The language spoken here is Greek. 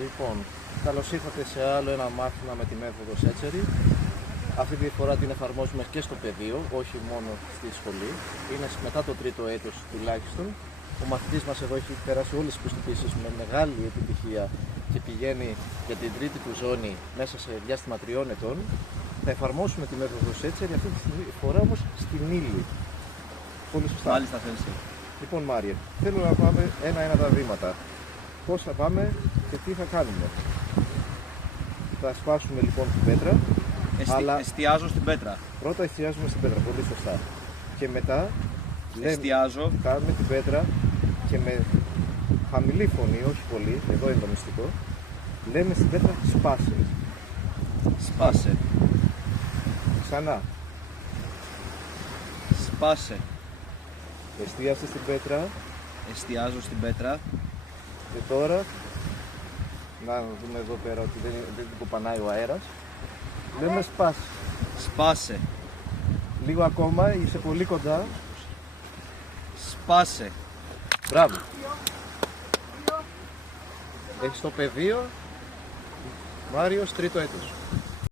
Λοιπόν, καλώς ήρθατε σε άλλο ένα μάθημα με τη μέθοδο Σέτσερι. Αυτή τη φορά την εφαρμόζουμε και στο πεδίο, όχι μόνο στη σχολή. Είναι μετά το τρίτο έτος τουλάχιστον. Ο μαθητής μας εδώ έχει περάσει όλες τις πιστοποιήσεις με μεγάλη επιτυχία και πηγαίνει για την τρίτη του ζώνη μέσα σε διάστημα 3 ετών. Θα εφαρμόσουμε τη μέθοδο Σέτσερι αυτή τη φορά όμως στην ύλη. Πολύ σωστά. Μάλιστα, θέλει. Λοιπόν, Μάριε, θέλω να πάμε ένα-ένα τα βήματα. Πώς θα πάμε και τι θα κάνουμε. Θα σπάσουμε λοιπόν την πέτρα. Εστιάζω στην πέτρα. Πρώτα εστιάζουμε στην πέτρα, πολύ σωστά. Και μετά Εστιάζω. κάνουμε την πέτρα και με χαμηλή φωνή, όχι πολύ, εδώ είναι το μυστικό, λέμε στην πέτρα σπάσε. Σπάσε. Ξανά. Σπάσε. Εστίασε στην πέτρα. Εστιάζω στην πέτρα. Και τώρα, να δούμε εδώ πέρα ότι δεν κοπανάει ο αέρας. Λέμε σπάσε. Σπάσε. Λίγο ακόμα, είσαι πολύ κοντά. Σπάσε. Μπράβο. Έχεις το πεδίο, Μάριος, τρίτο έτος.